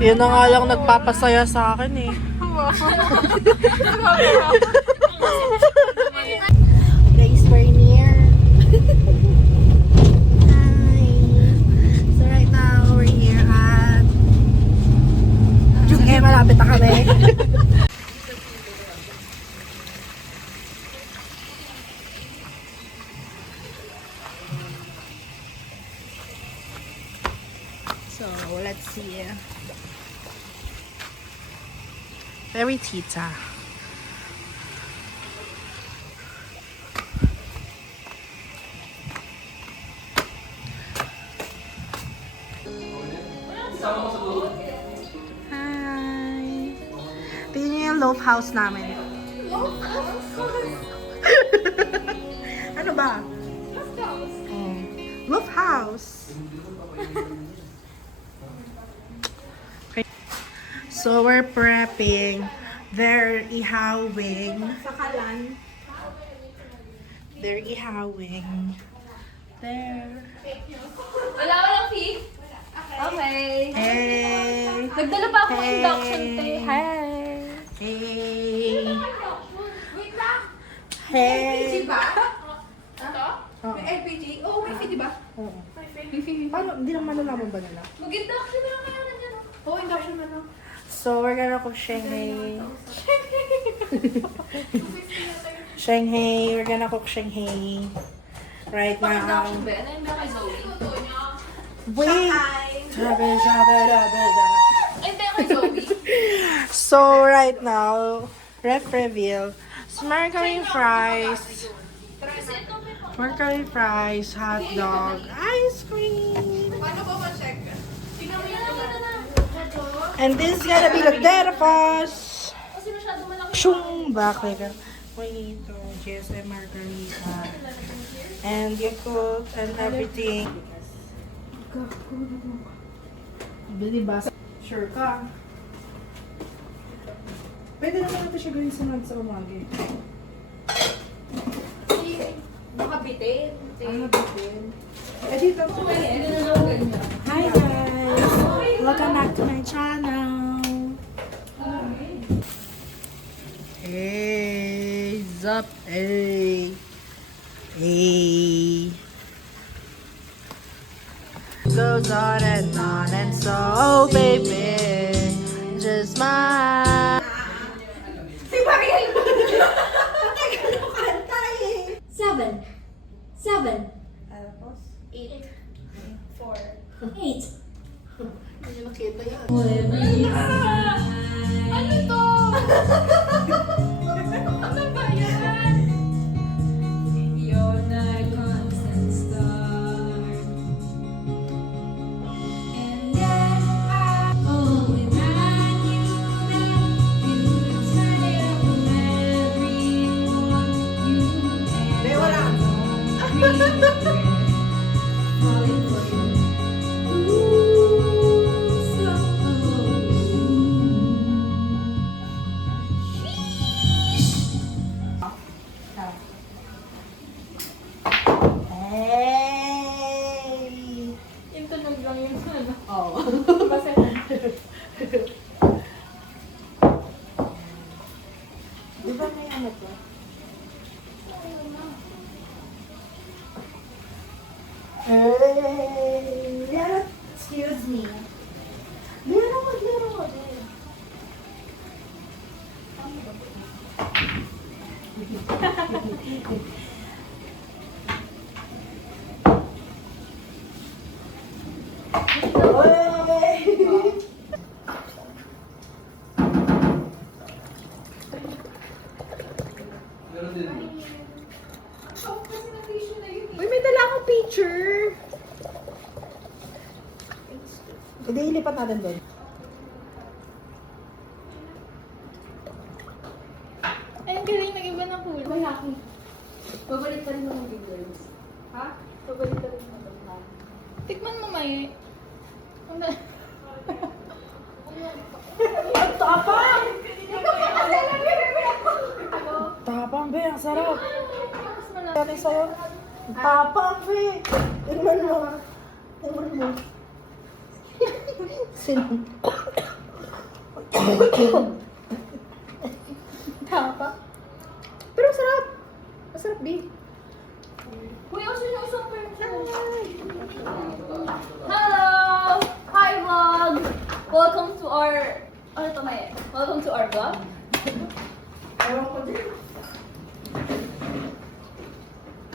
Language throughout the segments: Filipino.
Yun na nga lang nagpapasaya sa akin eh. Guys, we're near. Hi. So right now, we're here at... Sige, malapit na kami. So, let's see. Very tita. Hi. Tingnan niyo yung loaf house namin. Loaf house? Ano ba? Loaf house. Loaf house. So we're prepping. They're ihawing. Sakalan. They're ihawing. There. Walang fee? Okay. Hey. Nagdala pa akong Hey. induction tape. Hi. Hey. Wait lang. Hey. ba? Ito? Oo. May LPG? Oo, may fee, di ba? Oo. May fee. Paano? Hindi naman malalaman ba nila? Mag-induction na lang kayo na dyan. Oo, induction na lang. So we're gonna cook Shanghai. Shanghai. We're gonna cook Shanghai. Right now. Pag-induction ba? Ano yung ba kay Zoe? Wait. Ay, ba kay Zoe? So right now, ref reveal. So margarine fries. Margarine fries, hot dog, ice cream. Paano ba ma-check? Tingnan mo yung And this is gonna be the Terafos. Kasi masyado malaki. Shung baklika. Mojito, GSM margarita. And Yakult and everything. Bili ba? Sure ka? Pwede naman natin siya gawin sa umaga. Baka bitin. Bitin. Eh dito. Hi guys! Welcome back to my channel. Hey, zup, hey. Hey. Goes on and so, baby, just my. Si Mariel! Seven. 8. 4. 8. Hindi nakita yan. Ano to? Ano ba yan? You're my constant star. And then when I knew that you would turn it up on everyone you had. Hindi, wala. Falling for you. Ooh, so Hey! Yung tunog lang yung ano. Oh. Basta Di ba may ano to? Hey! Yeah, excuse me. Lero mo. kasi na tissue na yun. Uy, may dala akong picture. Hindi, ilipat natin doon. Ay, ang galing. Nag-iba ng kulay. Mayaki. Pabalit pa rin mo ng big words. Ha? Pabalit pa rin mo ng tikman mo, May. Ano? Tapang! Tapang, be. Ang sarap. Dati sa'yo. Tapang, be. Tingnan mo. Tingnan mo. Sin. Tapa. Pero ang sarap. Masarap, be. Uy, ako sino isang person. Hello! Hi, vlog! Welcome to our... Ano to, May? Welcome to our vlog. Ewan ko din.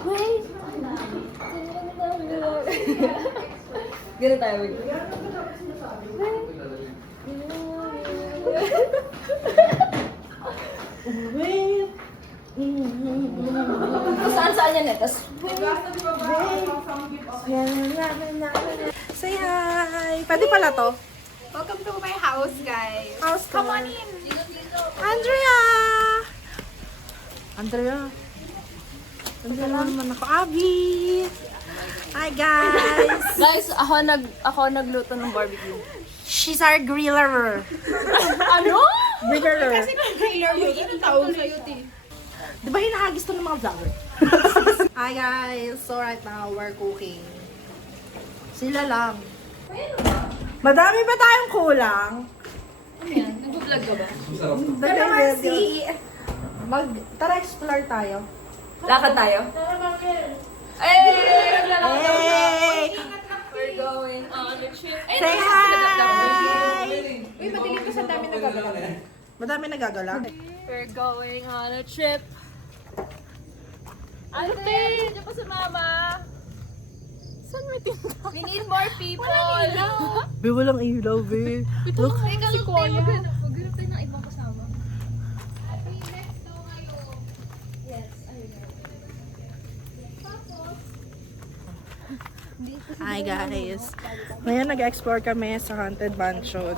Wait! Ganun tayo, wait. Wait. Saan yan eh? Tas, Say hi! Pwede pala to? Welcome to my house, guys. House Come on in! Andrea! Andrea naman ako. Abby! Hi guys! guys, ako nagluto ng barbecue. She's our griller. Ano? Griller. Anong tawag sa'yo, Ti? Di ba hinahagis to ng mga vlogger? Hi guys! So right now, we're cooking. Sila lang. Madami pa tayong kulang. Ano yan? Nag-vlog ka ba? Pero tara explore tayo. Lakad tayo? Ay! Hey! We're going on a trip. Ay, Say hi! Uy, madilim pa sa dami nagagalaw. Madami nagagala. We're going on a trip. Ate, diyan pa sa mama. Saan may tinta? We need more people. Walang ilaw. Be, walang ilaw, be. Look. Teka, si Kuya. Maghanap tayo ng ibang kasama. Hi guys. Ngayon nag-explore kami sa Haunted Mansion.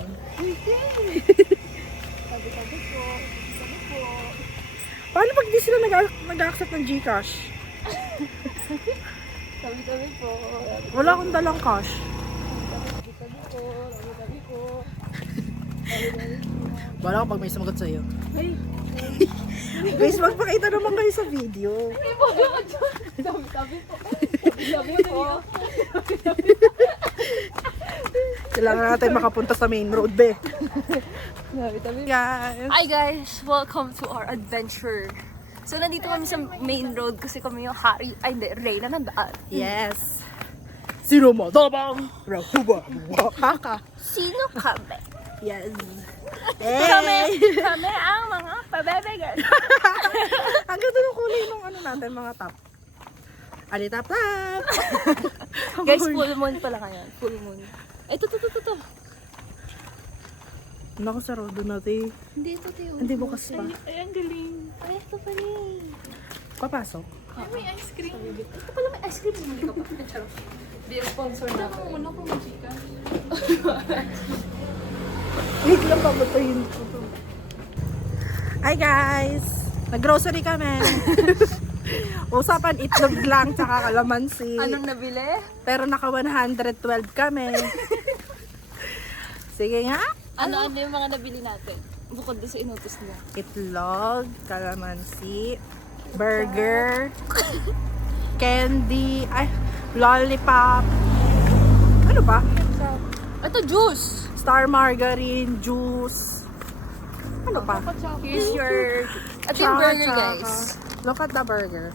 Paano pag di sila nag-accept ng Gcash? Tabi-tabi po. Wala akong dalang cash. Tabi-tabi po. Wala ko pag may sumagot sa'yo. Guys, magpakita naman kayo sa video. Tabi-tabi po. Tabi-tabi po. Kailangan natin makapunta sa main road, be. Tabi-tabi. Guys. Hi guys! Welcome to our adventure. So, nandito kami sa main road kasi kami yung hari, ay hindi, Reyna ng daan. Yes. Sino mo? Dabang! Rahuba! Wakaka! Sino kami? Yes. Kami ang mga pabebegan. Ang ganda ng kulay nung ano natin, mga top. Alita tap! Guys, full moon pala ngayon. Full moon. Ito. Naku, sarado natin. Hindi ito, Teo. Hindi bukas pa. Ay, ang galing. Ay, ito pa rin. Papasok. May ice cream. Ito pala may ice cream. Hindi ka pa. Hindi yung sponsor na. Ito muna kung magika. Wait lang, pabatayin ko to. Hi guys! Nag-grocery kami. Usapan itlog lang tsaka kalamansi. Anong nabili? Pero naka 112 kami. Sige nga. Ano yung mga nabili natin? Bukod doon sa inutos niya. Itlog, kalamansi, burger, candy, ay, lollipop. Ano ba? Ito, juice! Star margarine, juice. Ano pa? Here's your... Ito yung burger, guys. Look at the burger.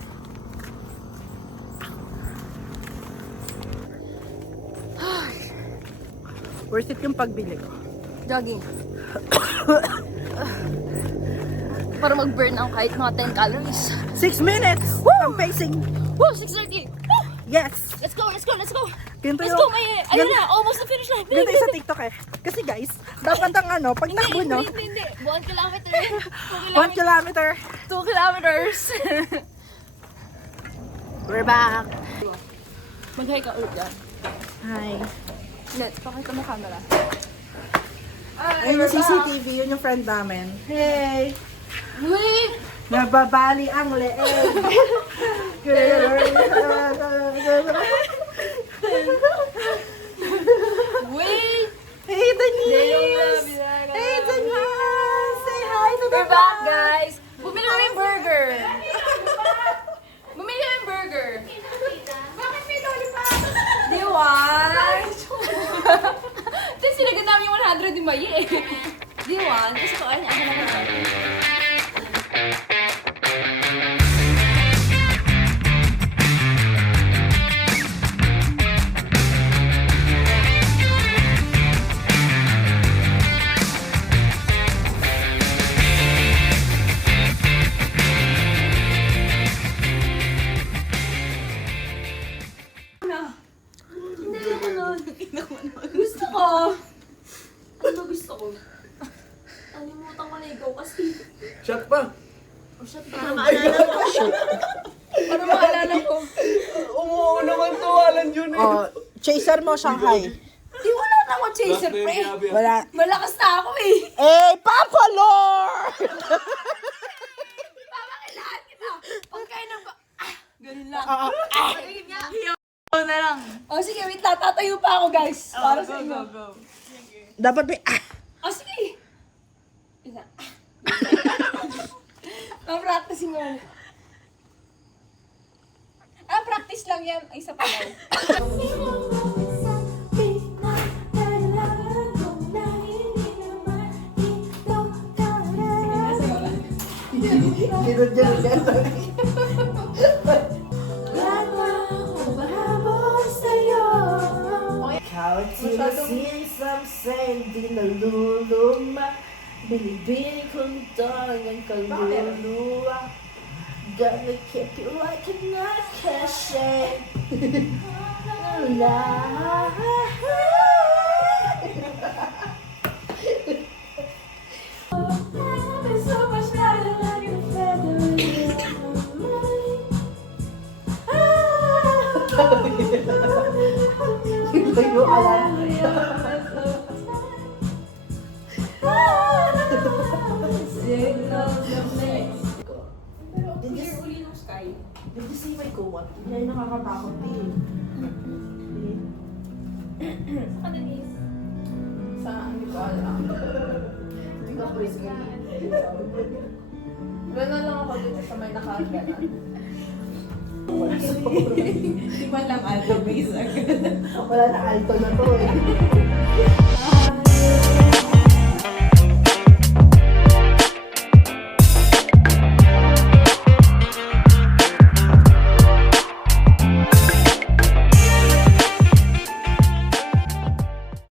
Worth it yung pagbili ko. Jogging. Para mag-burn ang kahit mga 10 calories. 6 minutes! I'm pacing. Woo! 6:30! Woo! Yes! Let's go! Let's go! Let's go! Ganito Let's go! May... Ayun na! Almost na finish line! Ganito yung sa TikTok eh. Kasi guys, dapat ang ano, pag takbo nyo, Hindi. 1 kilometer. 1 kilometer. 2 kilometers. We're back. Mag-hi ka ulit yan. Hi. Let's, pakita mo camera. Ayun yung CCTV, yun yung friend namin. Hey! Wait! Nababali ang leeg. Wait! Hey, Denise! Hey, Denise! Say hi to the We're back, guys! Bumili kami ng burger! Bumili kami ng burger! Bakit may lollipop? Di one! Tapos sinagad namin yung 100 ni Maye eh. Di one? Kasi ko, ayun, ako naman. Gusto ko. Ano ba gusto ko? Nalimutan ko na ikaw kasi. Shot pa! Para maalala ko. Umuuna kang tuwalan yun eh. Oh, chaser mo, Shanghai. Di wala na ako chaser, pre. Wala. Malakas na ako eh. Eh, Papa Lord! Papakilaan kita. Pagkain ng ganun lang. Ayun nga. na lang. O sige, wait lang. Tatayo pa ako, guys. Para sa inyo. Dapat may O sige. Isa. Ma-practice mo. Practice lang yan. Ay, isa pa daw. Kahit sila sinsamsay, di naluluma. Binibini kong tangang kaluluwa. Gonna keep you like a knife cachet. So much better like a feather in my mind. Did you see my co-op? Hindi nakakatakot eh. Hindi ko alam. Hindi ko pwede. Gano'n lang ako dito sa may nakaganan. Wala na alto na to eh.